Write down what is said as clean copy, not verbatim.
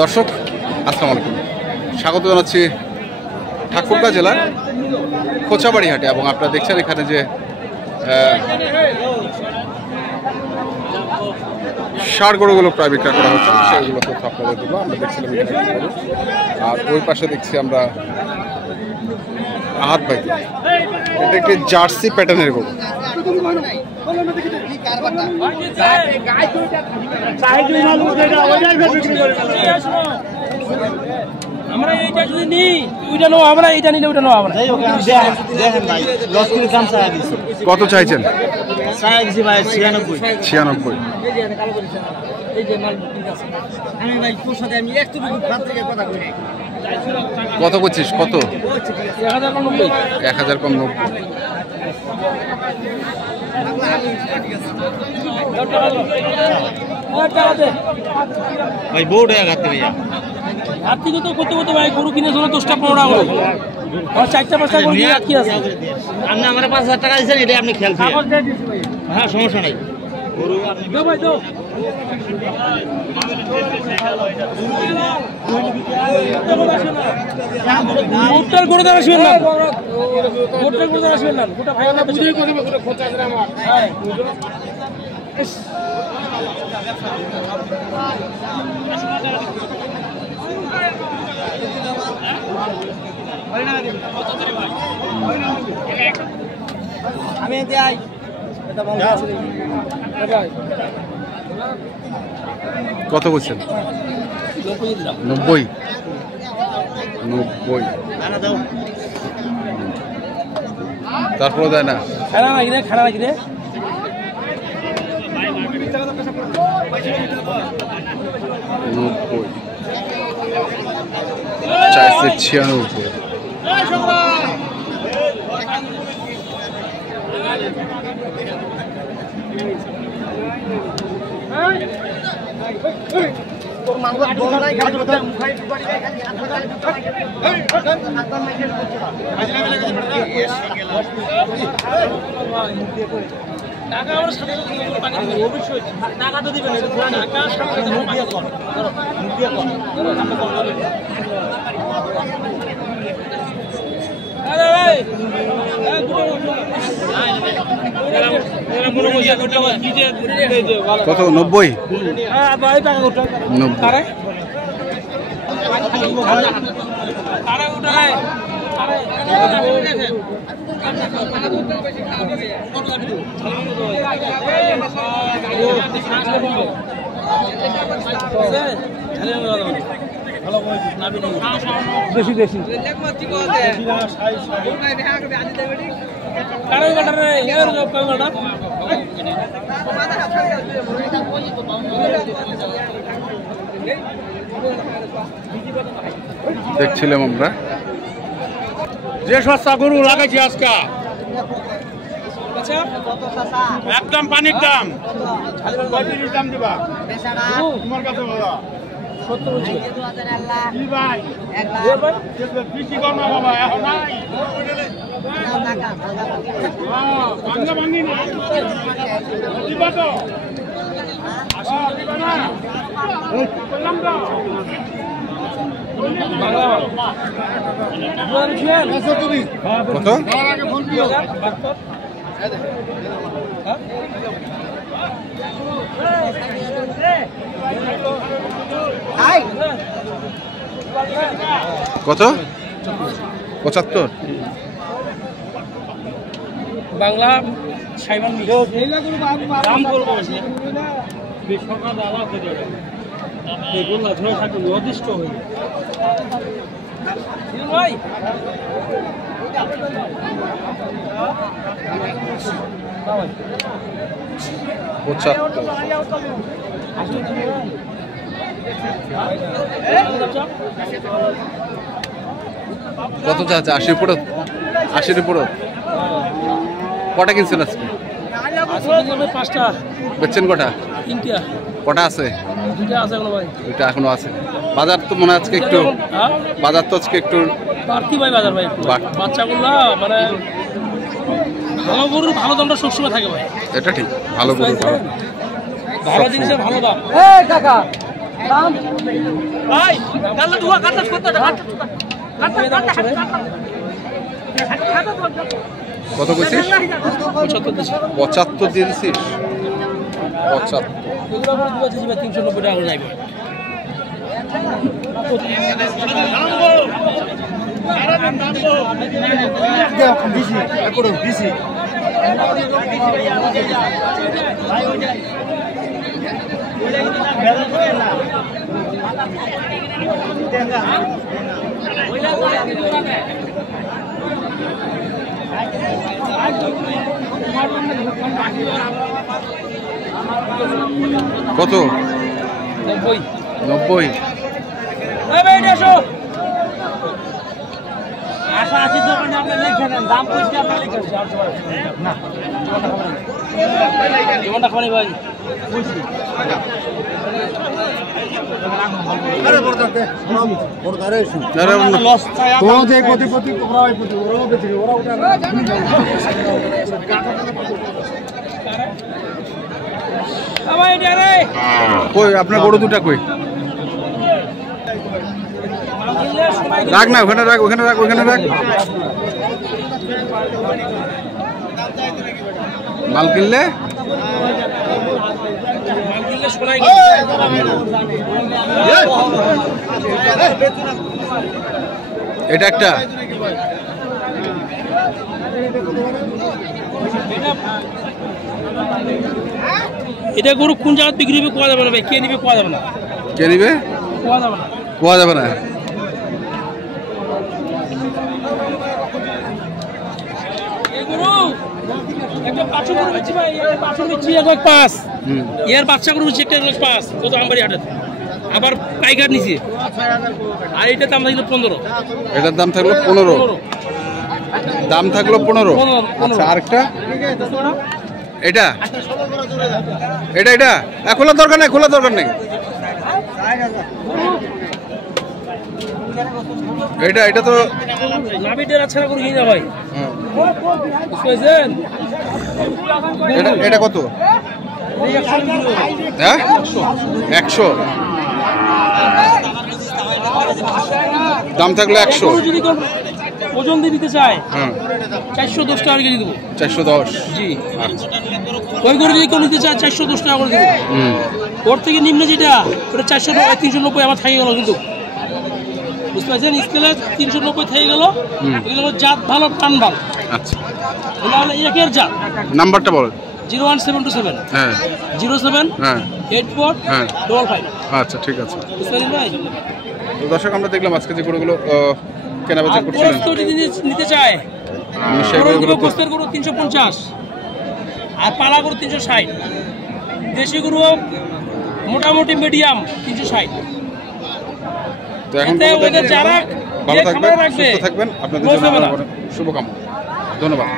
দর্শক আসসালামু আলাইকুম, স্বাগত জানাচ্ছি ঠাকুরগাঁ জেলার কোচাবাড়ি হাটে। এবং আপনারা দেখছেন এখানে যে ষাঁড় গরুগুলো প্রায় বিক্রয় করা হচ্ছে, সেগুলো তথ্য আপনাদের দেবো। আমরা দেখছিলাম এখানে গরু, আর ওই পাশে দেখছি আমরা হাত ভাই, এটা একটি জার্সি প্যাটার্নের গরু। আমরা এইটা যদি নিই ওইটা নেবো, আমরা এইটা নিলে ওইটা নেবো। আমরা কত চাইছেন? 96। কত করছিস? কত? 1000 কম 90। ভাই বোর্ড হয়ে গেছে ভাইয়া, আর থেকে তো করতে করতে ভাই গরু কিনে চলো 10টা 15টা করে, আর 4টা 5টা করে নিয়ে কি আছে? আপনি আমার 5000 টাকা দিয়েছেন, এটা আপনি খেয়াল করেন। হ্যাঁ সমস্যা নাই, গরু দাও ভাই দাও। গোটাল গরু দাঁড়া শুয়েন না, গোটাল গরু দাঁড়া শুয়েন না, গোটা ভাই না বুঝেই কথা গোটা খোঁচা করে আমার। হ্যাঁ আমি যাই, এটা ভালো আছে ভাই। কত করছেন? 90। তারপরে দেয় না? খানা নাকি রে, খানা নাকি রে? 90 চাইছে 96। টাকা আমার সাথে অবশ্যই টাকা তো দিবেন, টাকা সাথে কত? 90। 90। বেশি বেশি দেখছিলাম আমরা যে সস্তা গরু লাগাইছি আজকে, একদম পানির দাম। দাম দিবা তোমার কাছে বলো। বেশি কম না বাবা, এখন নাই ভাঙি না দিবা তো, দিবা না কত? কত? 75। বাংলা সাইমান দাম করবো অদৃষ্ট হয়ে ভাই। কত চাচ্ছে? 80 উপরে? 80 উপরে? কটা কিনছেন আজকে? 5টা বেচছেন কটা? 3টা। কটা আছে? 2টা আছে এখনো ভাই। 2টা এখনো আছে। বাজার তো মনে হয় আজকে একটু, বাজার তো আজকে একটু বাড়তি ভাই, বাজার ভাই বাচ্চাগুলো মানে ভালো গরুর ভালো দামটা সবসময় থাকে ভাই। এটা ঠিক, ভালো গরু ভালো ভালো জিনিসের ভালো দাম। ভাই কাল দুয়া কাটছ কত টাকা কত কইছিস? 75 দিয়ে দিছিস? 75। এগুলো আমরা দুয়া দিছি ভাই 390 টাকা করে যাইবে। কত? 90 90। এই ভাই এসো আশা আছে দোকানে আপনি লিখে দেন দাম কইছি আপনি লিখে দেন না জীবনটা খালি ভাই কইছি আরে বড়দাতে বড়দারে এসো আরে লস চাই তো যে কোটি ওরা ওই কোটি ওরা বেঁচে ওরা ওটা আমার এটা রে কই আপনার গরু দুটা কই? রাখ না, ওখানে রাখ, ওখানে রাখ, ওখানে রাখ। মাল কিনলে শোনাই এটা একটা। এটা গরু কোন জায়গায় বিক্রি হবে কোয়া যাবে না ভাই, কে নিবে কোয়া যাবে না, কে নিবে কোয়া যাবে না। কোয়া যাবে না। এই গরু একটা বাছুর গরু বেচছি ভাই, এর বাছুর বেচছি 1.5, এর বাচ্চা গরু বেচছি 1.5 কত আমবাড়ি হাটে, আবার পাইকার নিচে, আর এটার দাম থাকলো 15। এটার দাম থাকলো 15, দাম থাকলো 15। 15। আচ্ছা, আরেকটা এটা এটা এটা খোলার দরকার নেই, খোলার দরকার নেই। এটা এটা তো নাবিটের আচ্ছা করে কিনা ভাই, হুম। বুঝছেন? এটা এটা কত? হ্যাঁ 100, দাম থাকলো 100। গরু যদি কেউ ওজন দিয়ে দিতে চায় হ্যাঁ 410 টাকা কেজি দেবো। 410। জি, আচ্ছা। ওই গরু যদি কেউ নিতে চায় 410 টাকা করে দেবো। হুম। ওর থেকে নিম্ন যেটা ওটা 400 টাকা, 390 আমার থেকে গেল, কিন্তু বুঝতে পারছেন স্কেলে 390 থেকে গেল। এগুলো হলো জাত ভালো, টান ভালো, আচ্ছা, এগুলো হলো একের জাত। নাম্বারটা বলো। 01727 হ্যাঁ 07 হ্যাঁ 84 হ্যাঁ 55। আচ্ছা, ঠিক আছে। বুঝতে পারছেন ভাই? তো দর্শক, আমরা দেখলাম আজকে যে গরুগুলো কেনাবেচা আর করছিলেন, গোস্ত যদি নিতে চায় সেই গরুগুলো তো গোস্তের গরু 350, আর পালা গরু 360, দেশি গরু মোটামুটি মিডিয়াম 360। তো এখন এতে ওদের যারা ভালো যে থাকবেন, খামারে রাখবে, সুস্থ থাকবেন, আপনাদের লস জন্য হবে না। আমার শুভকামনা। ধন্যবাদ।